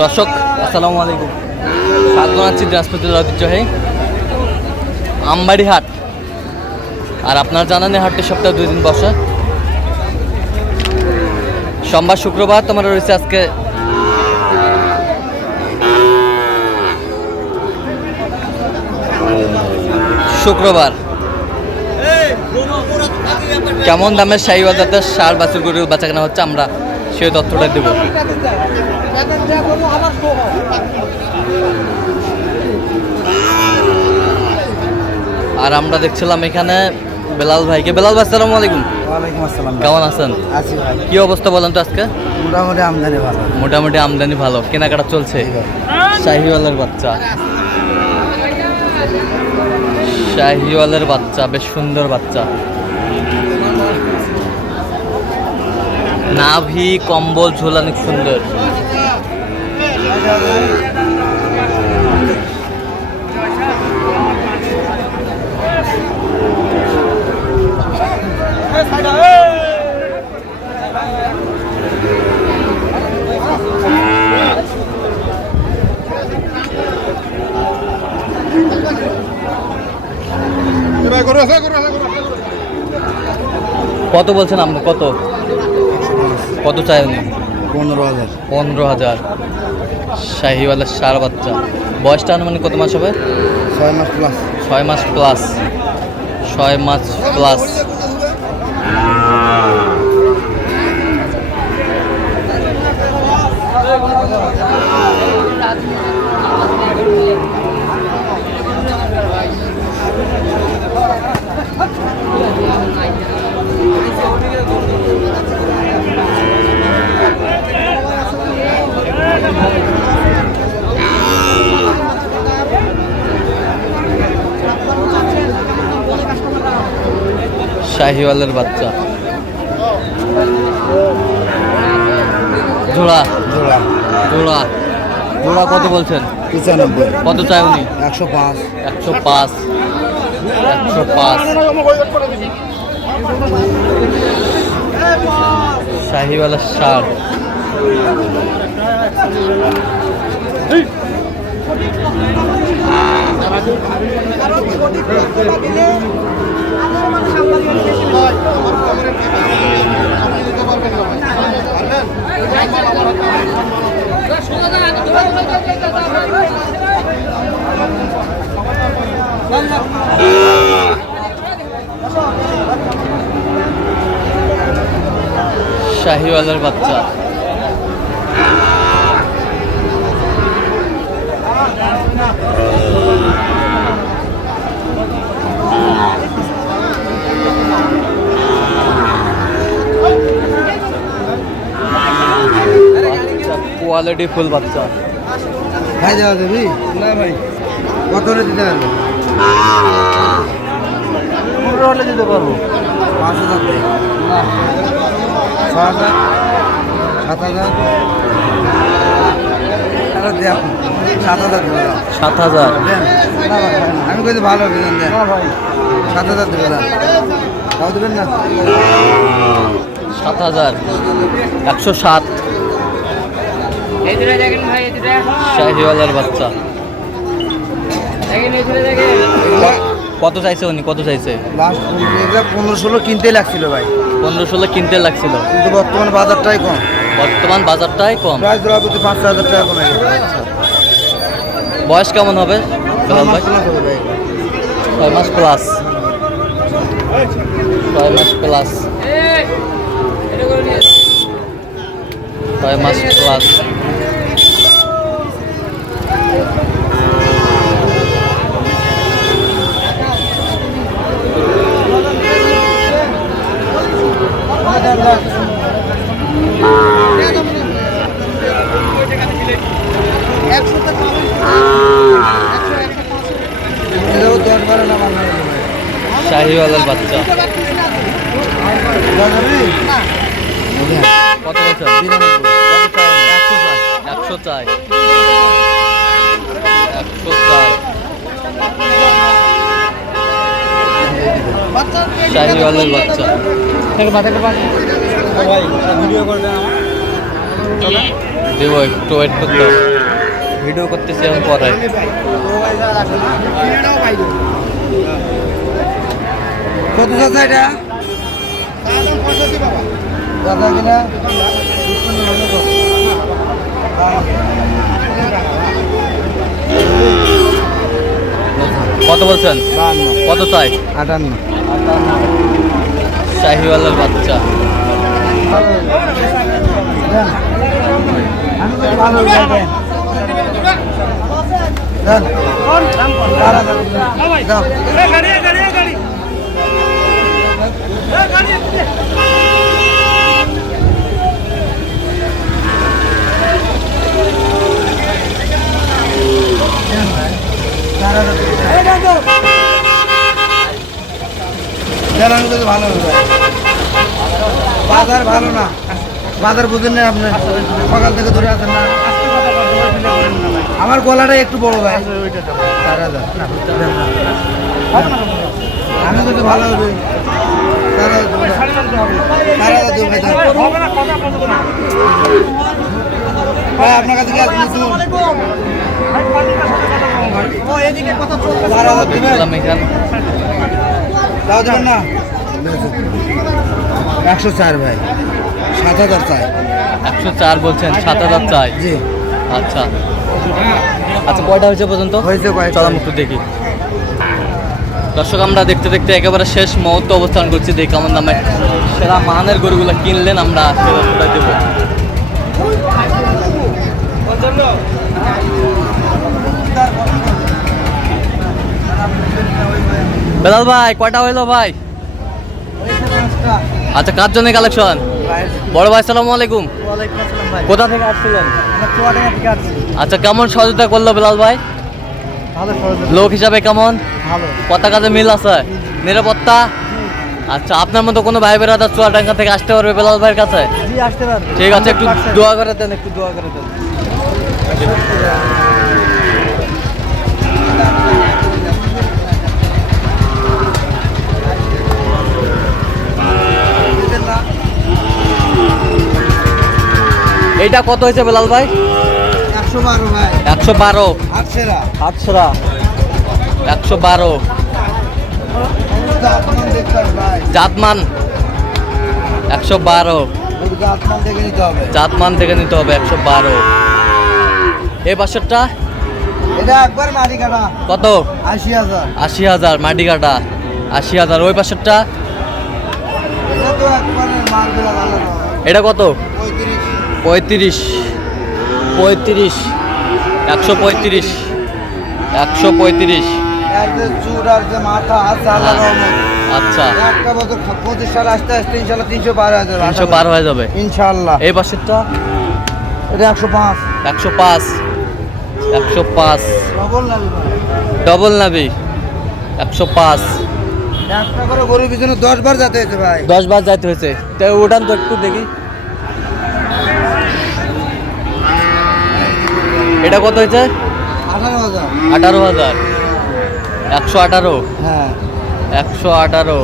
দর্শক, আসসালামু আলাইকুম। স্বাগত জানাচ্ছি দিনাজপুরের আমবাড়ি হাট আর আপনার জানান হাটটি সপ্তাহে দুই দিন বসে। সোমবার, শুক্রবার তোমার রয়েছে আজকে শুক্রবার। কেমন দামের শাহী সার বাছুর গরু বাচ্চা কেনা হচ্ছে আমরা। সেই তথ্যটা দেবো। আর আমরা দেখছিলাম এখানে বেলাল ভাইকে। বেলাল ভাই আসসালামু আলাইকুম। কেমন আছেন? কি অবস্থা বলেন তো আজকে? মোটামুটি আমদানি ভালো। মোটামুটি আমদানি ভালো। কেনাকাটা চলছে। শাহিওয়ালের বাচ্চা। শাহিওয়ালের বাচ্চা বেশ সুন্দর বাচ্চা। নাভি কম্বল ঝোল অনেক সুন্দর। কত বলছেন আপনি? কত? কত চাই উনি? পনেরো হাজার। পনেরো হাজার। শাহিওয়ালের সার বাচ্চা। বয়সটা আনুমানিক কত মাস হবে? ছয় মাস প্লাস ছয় মাস প্লাস ছয় মাস প্লাস শাহিওয়ালের বাচ্চা। জোড়া জোড়া জোড়া জোড়া কত বলছেন? পঁচানব্বই। কত চাই উনি? একশো পাঁচ। একশো পাঁচ। একশো পাঁচ। শাহিওয়ালার সার শাহিওয়ালার বাচ্চা। কোয়ালিটি ফুল বাচ্চা। ভাই দেওয়া দেবি? না ভাই। কত হলে দিতে পারব? পনেরো হলে দিতে পারব। পাঁচ হাজার। ছ হাজার সাত হাজার। সাত হাজার সাত আমি কিন্তু ভালো সাত হাজার দেবে দাও তাও দেবেন না? সাত হাজার। একশো সাত। এই দূরে দেখেন ভাই এই দূরে শাহিওয়ালার বাচ্চা। দেখেন এই দূরে দেখেন। কত চাইছে উনি? কত চাইছে? পনেরো ষোলো কিনতে লাগছিল ভাই। পনেরো ষোলো কিনতে লাগছিল। কিন্তু বর্তমানে বাজারটাই কম। বর্তমান বাজারটাই কম। প্রায় ধরা প্রতি পাঁচ হাজার টাকা কমে বয়স কেমন হবে? ছয় মাস প্লাস ছয় মাস প্লাস ছয় মাস প্লাস শাহিওয়ালার বাচ্চা। কত বছর? একশো চাই। একশো চাই। শাহিওয়ালের বাচ্চা। দেবো, একটু ওয়েট করতে। ভিডিও করতেছি এখন পরে। কত চাচা এটা দাদা কিনা কত বলছেন কত চাই আটান্ন শাহিওয়ালার বাচ্চা তো ভালো ভালো বাজার ভালো না বাজার বুঝেন না আপনি সকাল থেকে ধরে আছেন না আমার গলাটা একটু বড় ভাই চার হাজার আমি তো ভালো হবে ভাই, ভাই আপনার কাছে না? একশো চার ভাই। সাত হাজার চাই। একশো চার বলছেন সাত হাজার চাই। জি। আচ্ছা। আচ্ছা কয়টা হয়েছে পর্যন্ত? হয়েছে কয়েকটা। চলাম একটু দেখি। দর্শক আমরা দেখতে দেখতে একেবারে শেষ মুহূর্ত অবস্থান করছি। দেখি কেমন দামে সেরা মানের গরুগুলো কিনলেন আমরা সেরা সেটা বেলাল ভাই কয়টা হইল ভাই? আচ্ছা কার জন্য কালেকশন বড় ভাই সালাম আলাইকুম। কোথা থেকে আসছিলেন? আচ্ছা কেমন সহযোগিতা করল বেলাল ভাই? লোক হিসাবে কেমন? কথা কাজে মিল আছে? নিরাপত্তা? আচ্ছা আপনার মতো কোনো ভাই বেড়াদার চুয়াডাঙ্গা থেকে আসতে পারবে বেলাল ভাইয়ের কাছে? ঠিক আছে একটু দোয়া করে দেন একটু দোয়া করে দেন। এইটা কত হয়েছে বেলাল ভাই? একশো বারো আটশেরা একশো বারো। জাতমান একশো বারো। জাতমান থেকে নিতে হবে। একশো বারো। এই বাসরটা এটা একবার মাটি কাটা। কত? আশি হাজার। আশি হাজার মাটি কাটা। আশি হাজার। ওই পাশেরটা? এটা কত? পঁয়ত্রিশ। পঁয়ত্রিশ একশো পঁয়ত্রিশ একশো পঁয়ত্রিশ। এর যে যে মাথা আছে আচ্ছা। পঁচিশ সাল আসতে আসতে ইনশাল্লাহ তিনশো হাজার তিনশো পার হয়ে যাবে। ইনশাল্লাহ। এই পাশেরটা? এটা একশো পাঁচ। একশো পাঁচ। একশো পাঁচ। ডবল নাবি একশো পাঁচ। একটা করে গরুর পিছনে দশ বার যেতে হয়েছে ভাই। দশ বার যাইতে হয়েছে। তাই উঠান তো একটু দেখি। এটা কত হয়েছে? আঠারো হাজার। আঠারো হাজার। একশো আঠারো? হ্যাঁ। একশো আঠারো।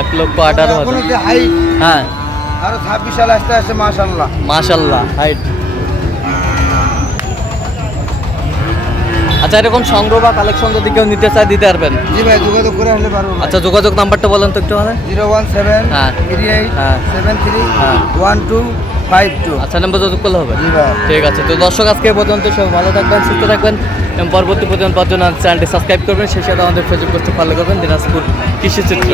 এক লক্ষ আঠারো হাজার। হ্যাঁ। আরও ছাব্বিশ সাল আসতে আসতে মাসাল্লাহ মাসাল্লাহ হাইট আচ্ছা এরকম সংগ্রহ বা কালেকশন যদি কেউ নিতে চায় দিতে পারবেন? জি ভাই যোগাযোগ করে আসলে পারব আচ্ছা যোগাযোগ নাম্বারটা বলেন তো একটু মানে জিরো ওয়ান সেভেন হ্যাঁ। থ্রি এইট হ্যাঁ। সেভেন থ্রি হ্যাঁ। One two five two. আচ্ছা নাম্বার যোগাযোগ করলে হবে? জি ভাই। ঠিক আছে তো দর্শক আজকে পর্যন্ত সব ভালো থাকবেন সুস্থ থাকবেন এবং পরবর্তী পর্যন্ত পাঁচজন চ্যানেলটি সাবস্ক্রাইব করবেন। সেই সাথে আমাদের ফেসবুক করতে ফলো করবেন দিনাজপুর কৃষি চিত্র